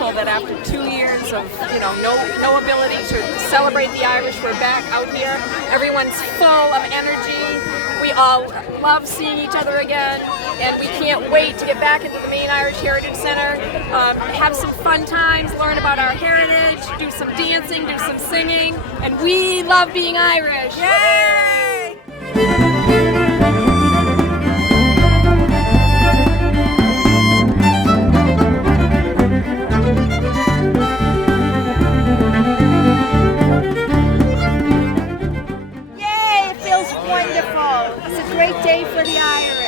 grateful that after 2 years of no ability to celebrate the Irish, we're back out here. Everyone's full of energy. We all love seeing each other again, and we can't wait to get back into the Maine Irish Heritage Center, have some fun times, learn about our heritage, do some dancing, do some singing, and we love being Irish. Yay! Yay! It feels wonderful. It's a great day for the Irish.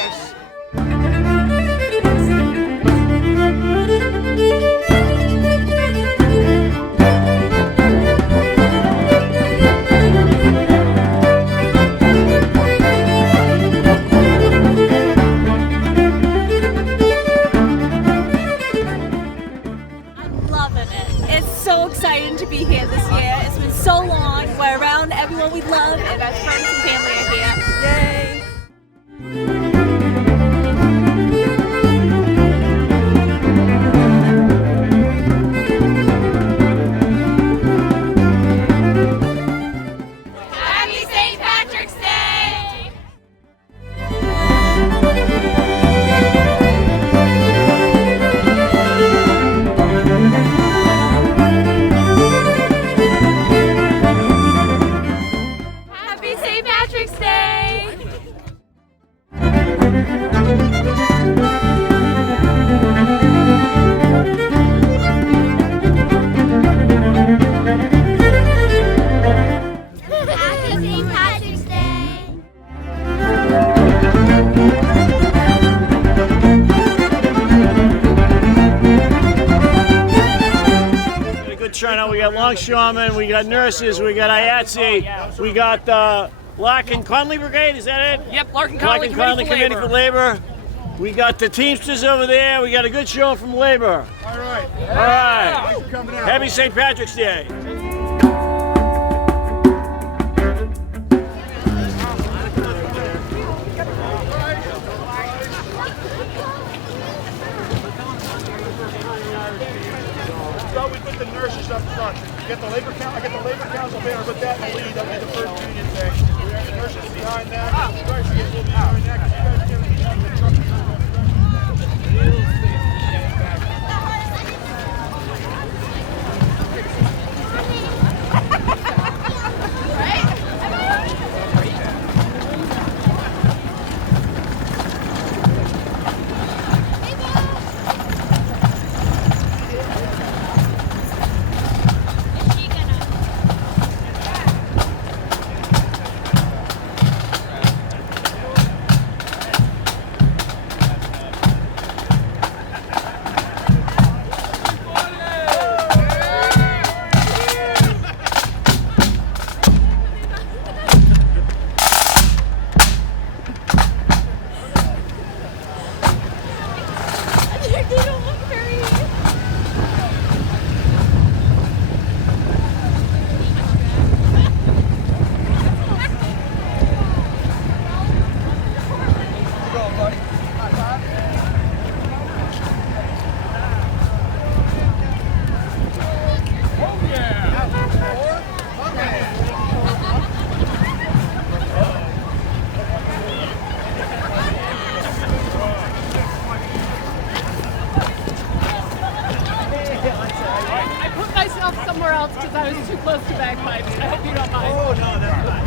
It's so exciting to be here this year. It's been so long. We're around everyone we love, and our friends and family are here. Yay! Happy St. Patrick's Day! Happy St. Patrick's Day! Happy St. Patrick's Day! A good turnout. We got longshoremen, we got nurses, we got IATSE, we got Larkin Conley Brigade, is that it? Yep, Larkin Conley Committee for Labor. We got the Teamsters over there. We got a good show from Labor. All right. All right. Thanks for coming out. Happy St. Patrick's Day. So we put the nurses up front. I get the labor council banner, put that in the lead. That'll be the first union thing. We have the nurses behind that. You guys get a little behind that because you guys get the truck. Somewhere else because I was too close to bagpipes. I hope you don't mind. Oh, no, that's fine.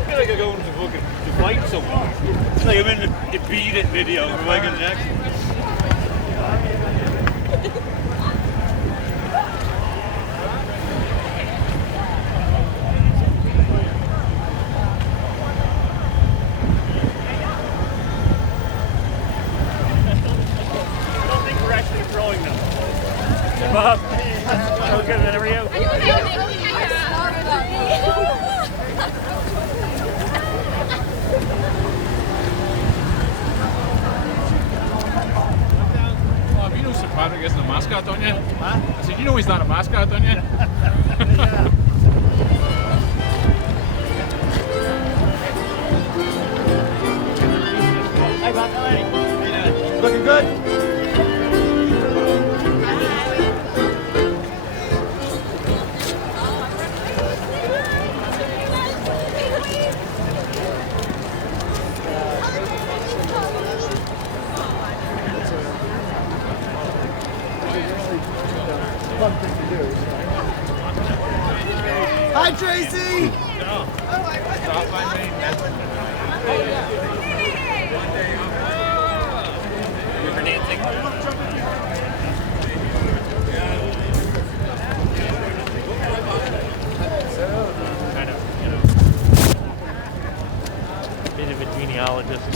I feel like I go into the fight somewhere. It's like I'm in the Beat It video with Michael Jackson. Bob, how good are you? You know St. Patrick isn't a mascot, don't you? Huh? I said, you know he's not a mascot, don't you? Yeah. Looking good? Hi, Tracy! Stop by Maine. Kind of, bit of a genealogist.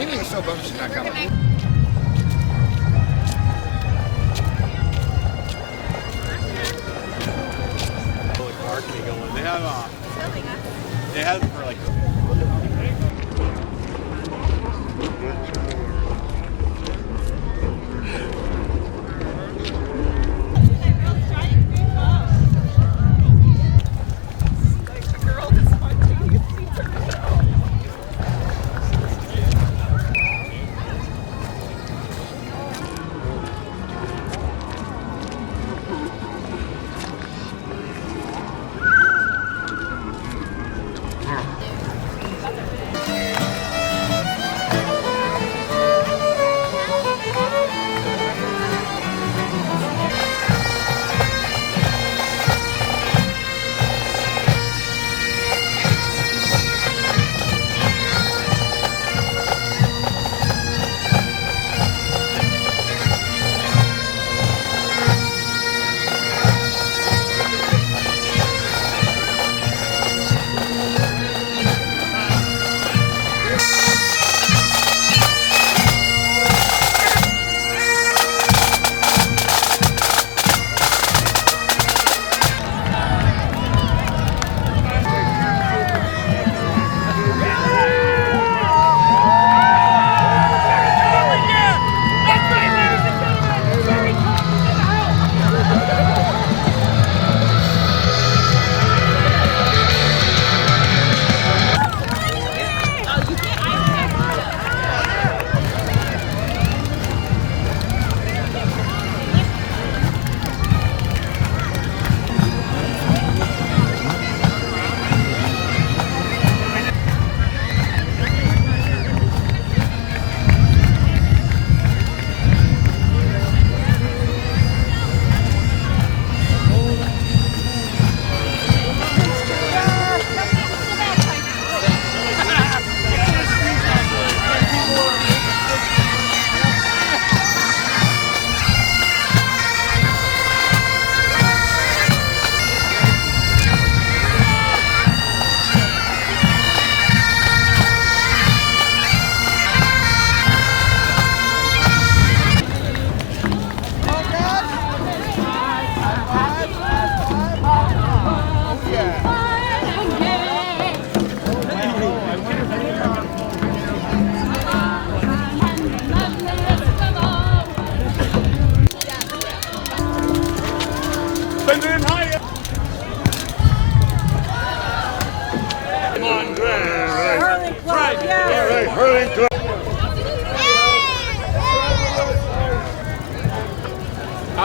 Amy's so bummed she's not coming. They have for like.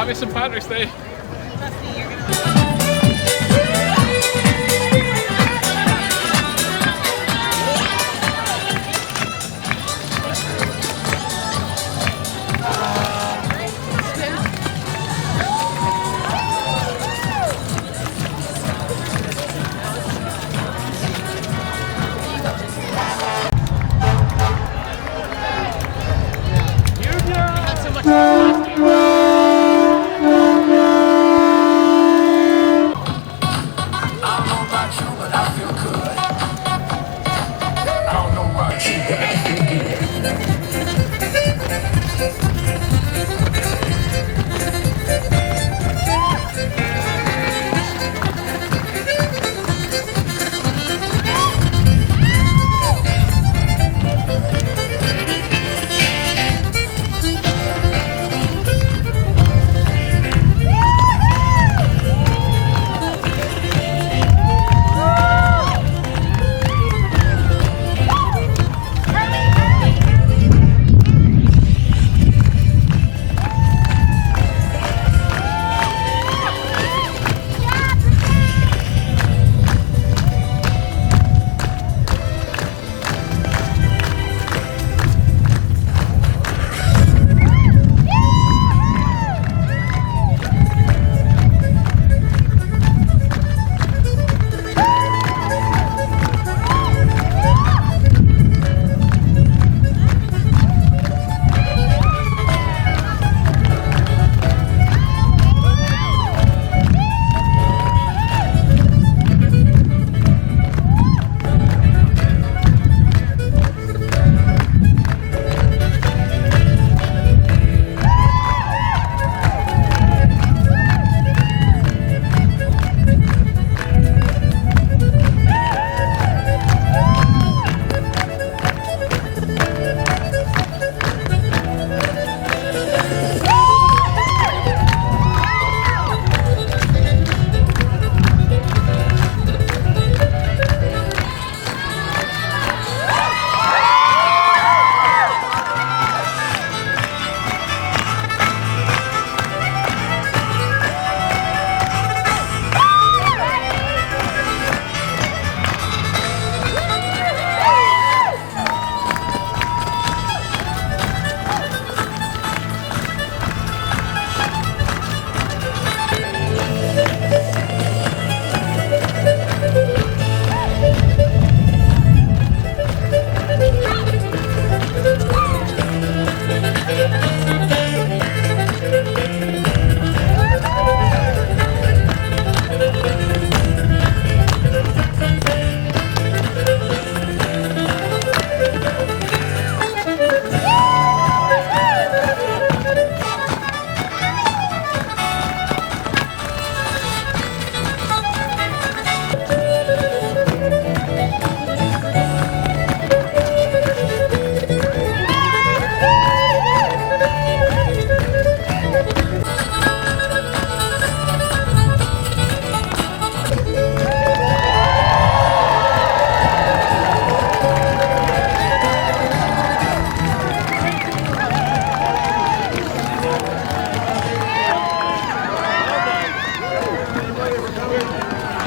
Happy St. Patrick's Day.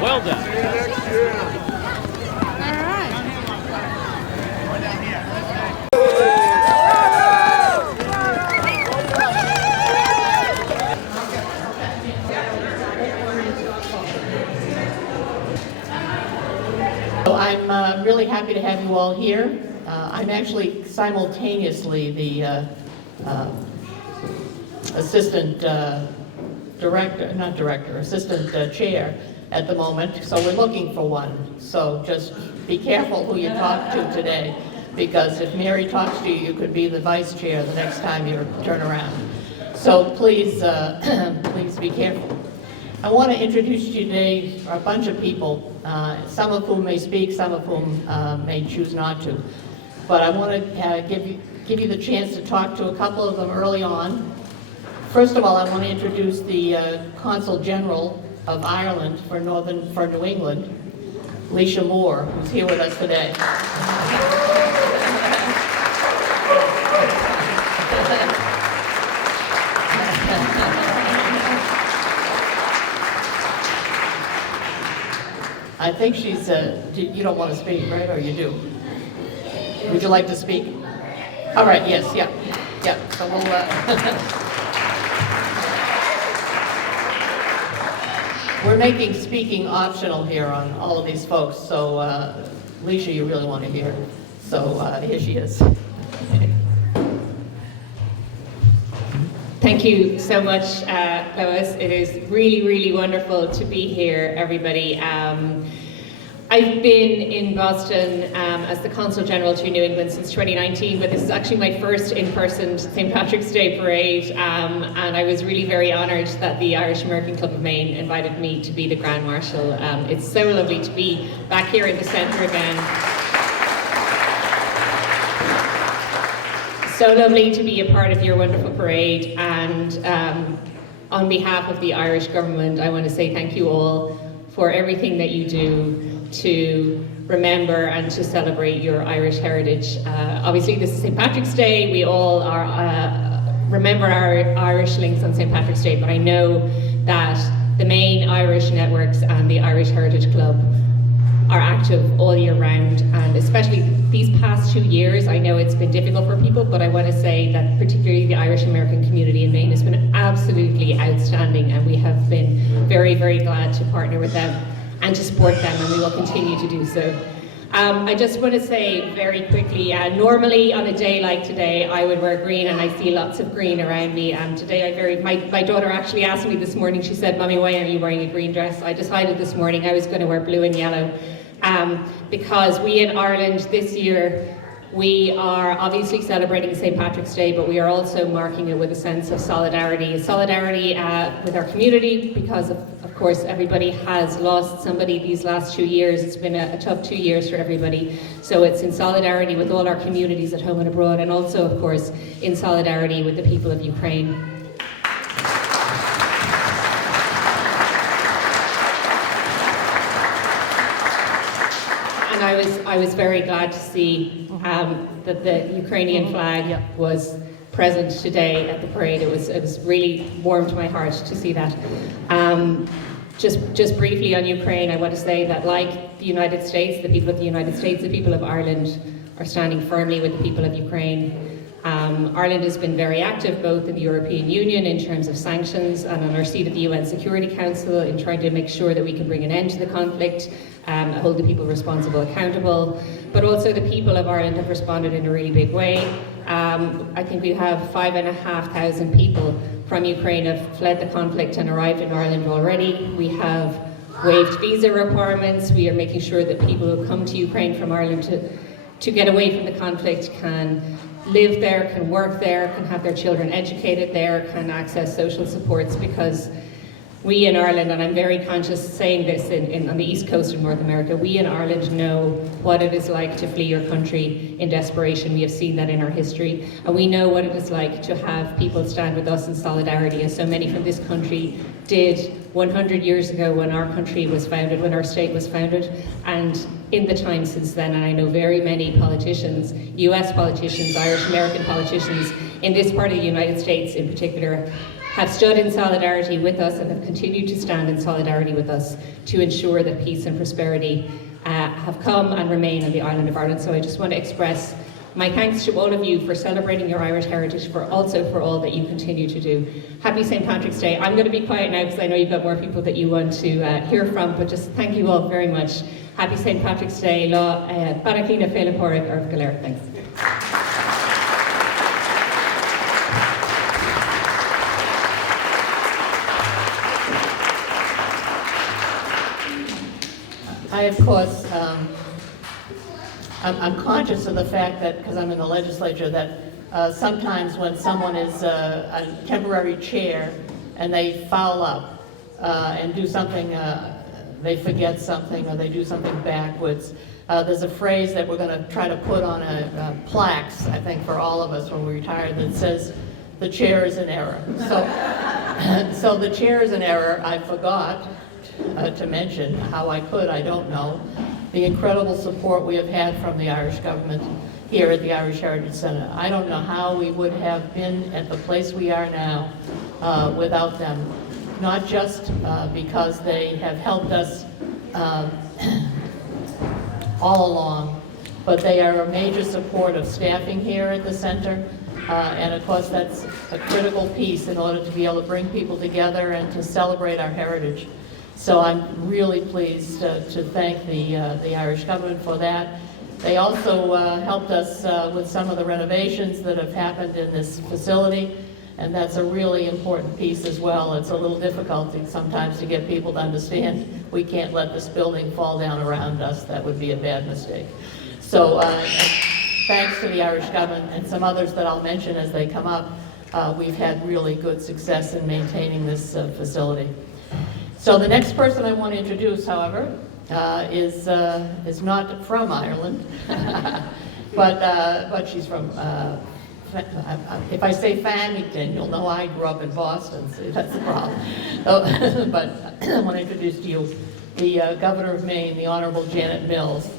Well done. See you next year. So I'm really happy to have you all here. I'm actually simultaneously the assistant assistant chair at the moment, so we're looking for one. So just be careful who you talk to today, because if Mary talks to you, you could be the vice chair the next time you turn around. So please, please be careful. I want to introduce to you today a bunch of people, some of whom may speak, some of whom may choose not to. But I want to give you the chance to talk to a couple of them early on. First of all, I want to introduce the Consul General of Ireland for New England, Laoise Moore, who's here with us today. I think she's, you don't want to speak, right, or you do? Would you like to speak? All right, yes, yeah, so we'll, we're making speaking optional here on all of these folks, so Alicia, you really want to hear, so here she is. Thank you so much, Lois. It is really, really wonderful to be here, everybody. I've been in Boston as the Consul General to New England since 2019, but this is actually my first in-person St. Patrick's Day parade, and I was really very honoured that the Irish American Club of Maine invited me to be the Grand Marshal. It's so lovely to be back here in the centre again. So lovely to be a part of your wonderful parade, and on behalf of the Irish government, I want to say thank you all for everything that you do to remember and to celebrate your Irish heritage. Obviously this is St. Patrick's Day, we all are remember our Irish links on St. Patrick's Day, but I know that the Maine Irish networks and the Irish Heritage Club are active all year round, and especially these past 2 years, I know it's been difficult for people, but I want to say that particularly the Irish American community in Maine has been absolutely outstanding, and we have been very, very glad to partner with them and to support them, and we will continue to do so. I just want to say very quickly, normally on a day like today, I would wear green, and I see lots of green around me, and today my daughter actually asked me this morning, she said, "Mummy, why aren't you wearing a green dress?" I decided this morning I was going to wear blue and yellow, because we in Ireland this year, we are obviously celebrating St. Patrick's Day, but we are also marking it with a sense of solidarity with our community, because of course everybody has lost somebody these last 2 years. It's been a tough 2 years for everybody. So it's in solidarity with all our communities at home and abroad, and also of course in solidarity with the people of Ukraine. And I was very glad to see that the Ukrainian flag was present today at the parade. It was really warmed my heart to see that. Just briefly on Ukraine, I want to say that like the United States, the people of the United States, the people of Ireland are standing firmly with the people of Ukraine. Ireland has been very active both in the European Union in terms of sanctions and on our seat at the UN Security Council in trying to make sure that we can bring an end to the conflict, hold the people responsible accountable, but also the people of Ireland have responded in a really big way. I think we have 5,500 people from Ukraine have fled the conflict and arrived in Ireland already. We have waived visa requirements. We are making sure that people who come to Ukraine from Ireland to get away from the conflict can live there, can work there, can have their children educated there, can access social supports, because we in Ireland, and I'm very conscious saying this on the East Coast of North America, we in Ireland know what it is like to flee your country in desperation. We have seen that in our history, and we know what it is like to have people stand with us in solidarity, as so many from this country did 100 years ago when our country was founded, when our state was founded, and in the time since then. And I know very many politicians, US politicians, Irish American politicians in this part of the United States in particular, have stood in solidarity with us and have continued to stand in solidarity with us to ensure that peace and prosperity have come and remain on the island of Ireland. So I just want to express my thanks to all of you for celebrating your Irish heritage, also for all that you continue to do. Happy St. Patrick's Day. I'm going to be quiet now because I know you've got more people that you want to hear from, but just thank you all very much. Happy St. Patrick's Day. Barakina Féileporig ar Galer. Thanks. I, of course, I'm conscious of the fact that, because I'm in the legislature, that sometimes when someone is a temporary chair and they foul up and do something, they forget something or they do something backwards, there's a phrase that we're going to try to put on plaques, I think, for all of us when we retire, that says, "The chair is in error." So the chair is in error. I forgot to mention how I could, I don't know, the incredible support we have had from the Irish government here at the Irish Heritage Center. I don't know how we would have been at the place we are now without them, not just because they have helped us uh, all along, but they are a major support of staffing here at the center. And of course, that's a critical piece in order to be able to bring people together and to celebrate our heritage. So I'm really pleased to thank the Irish government for that. They also helped us with some of the renovations that have happened in this facility, and that's a really important piece as well. It's a little difficult sometimes to get people to understand we can't let this building fall down around us. That would be a bad mistake. So thanks to the Irish government and some others that I'll mention as they come up, we've had really good success in maintaining this facility. So the next person I want to introduce, however, is not from Ireland, but she's from, if I say Farmington, you'll know I grew up in Boston, so that's the problem. But I want to introduce to you the Governor of Maine, the Honorable Janet Mills.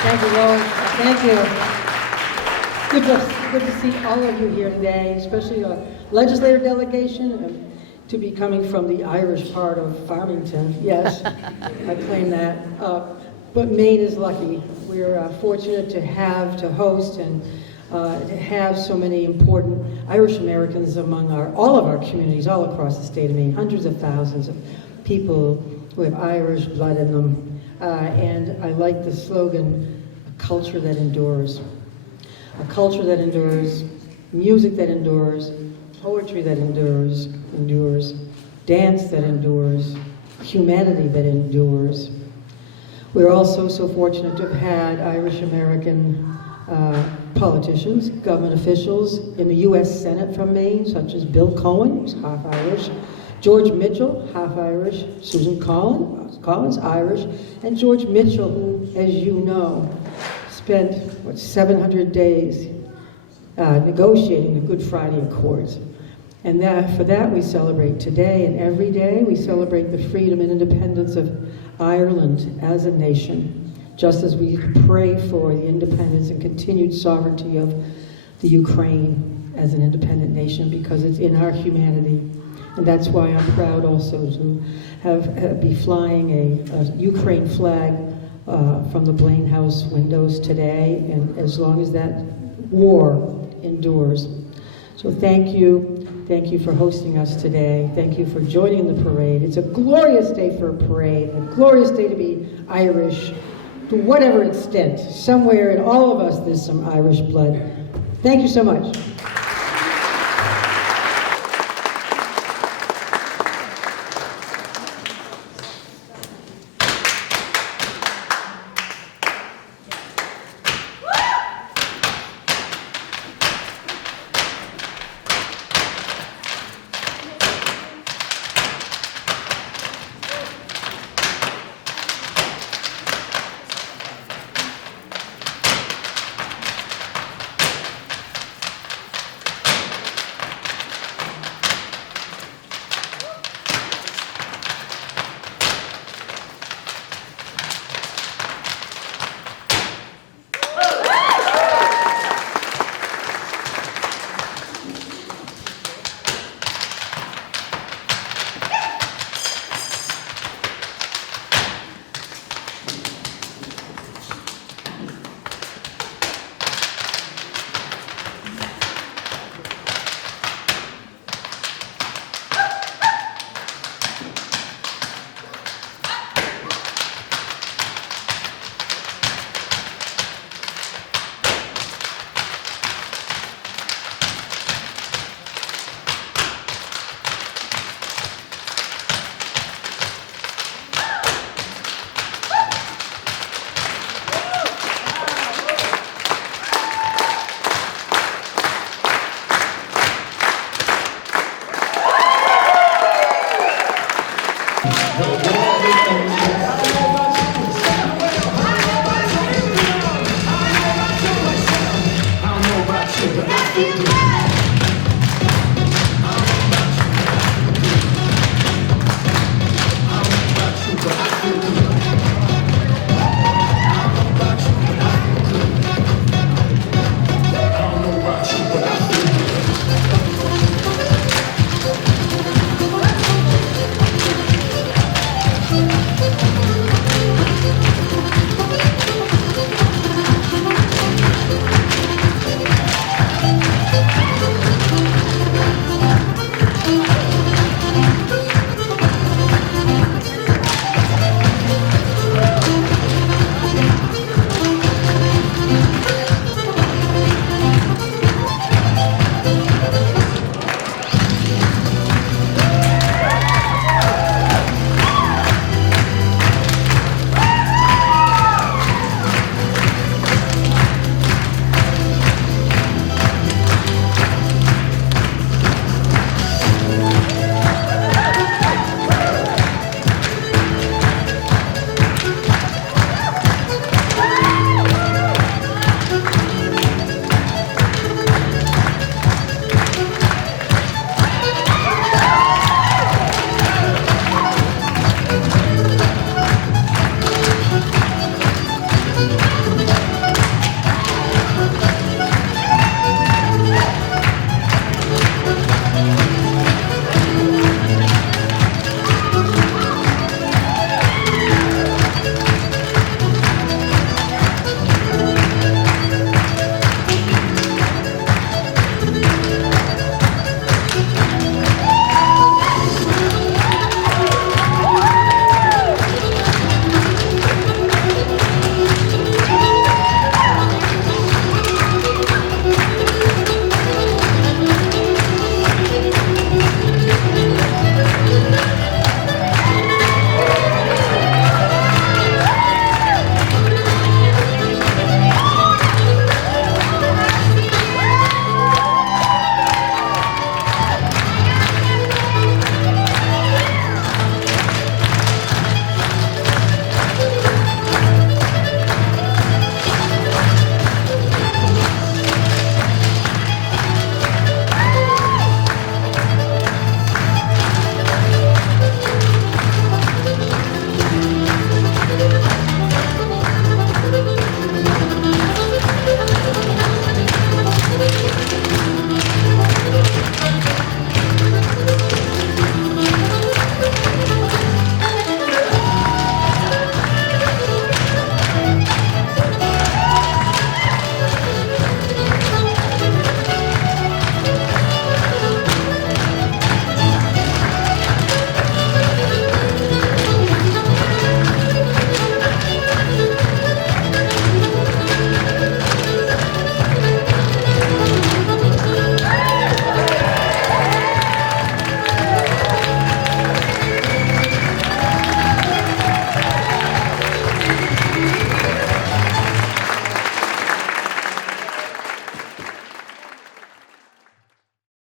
Thank you, Lois. Thank you. Good to see all of you here today, especially a legislative delegation, to be coming from the Irish part of Farmington. Yes, I claim that. But Maine is lucky. We're fortunate to host and to have so many important Irish Americans among all of our communities all across the state of Maine. Hundreds of thousands of people who have Irish blood in them. And I like the slogan, a culture that endures. A culture that endures, music that endures, poetry that endures, dance that endures, humanity that endures. We're also so fortunate to have had Irish American politicians, government officials in the U.S. Senate from Maine, such as Bill Cohen, who's half Irish, George Mitchell, half Irish, Susan Collins, Irish, and George Mitchell, who, as you know, spent 700 days negotiating the Good Friday Accords. And for that we celebrate today, and every day we celebrate the freedom and independence of Ireland as a nation, just as we pray for the independence and continued sovereignty of the Ukraine as an independent nation, because it's in our humanity. And that's why I'm proud also to be flying a Ukraine flag from the Blaine House windows today, and as long as that war endures. So thank you for hosting us today. Thank you for joining the parade. It's a glorious day for a parade, a glorious day to be Irish, to whatever extent. Somewhere in all of us there's some Irish blood. Thank you so much. The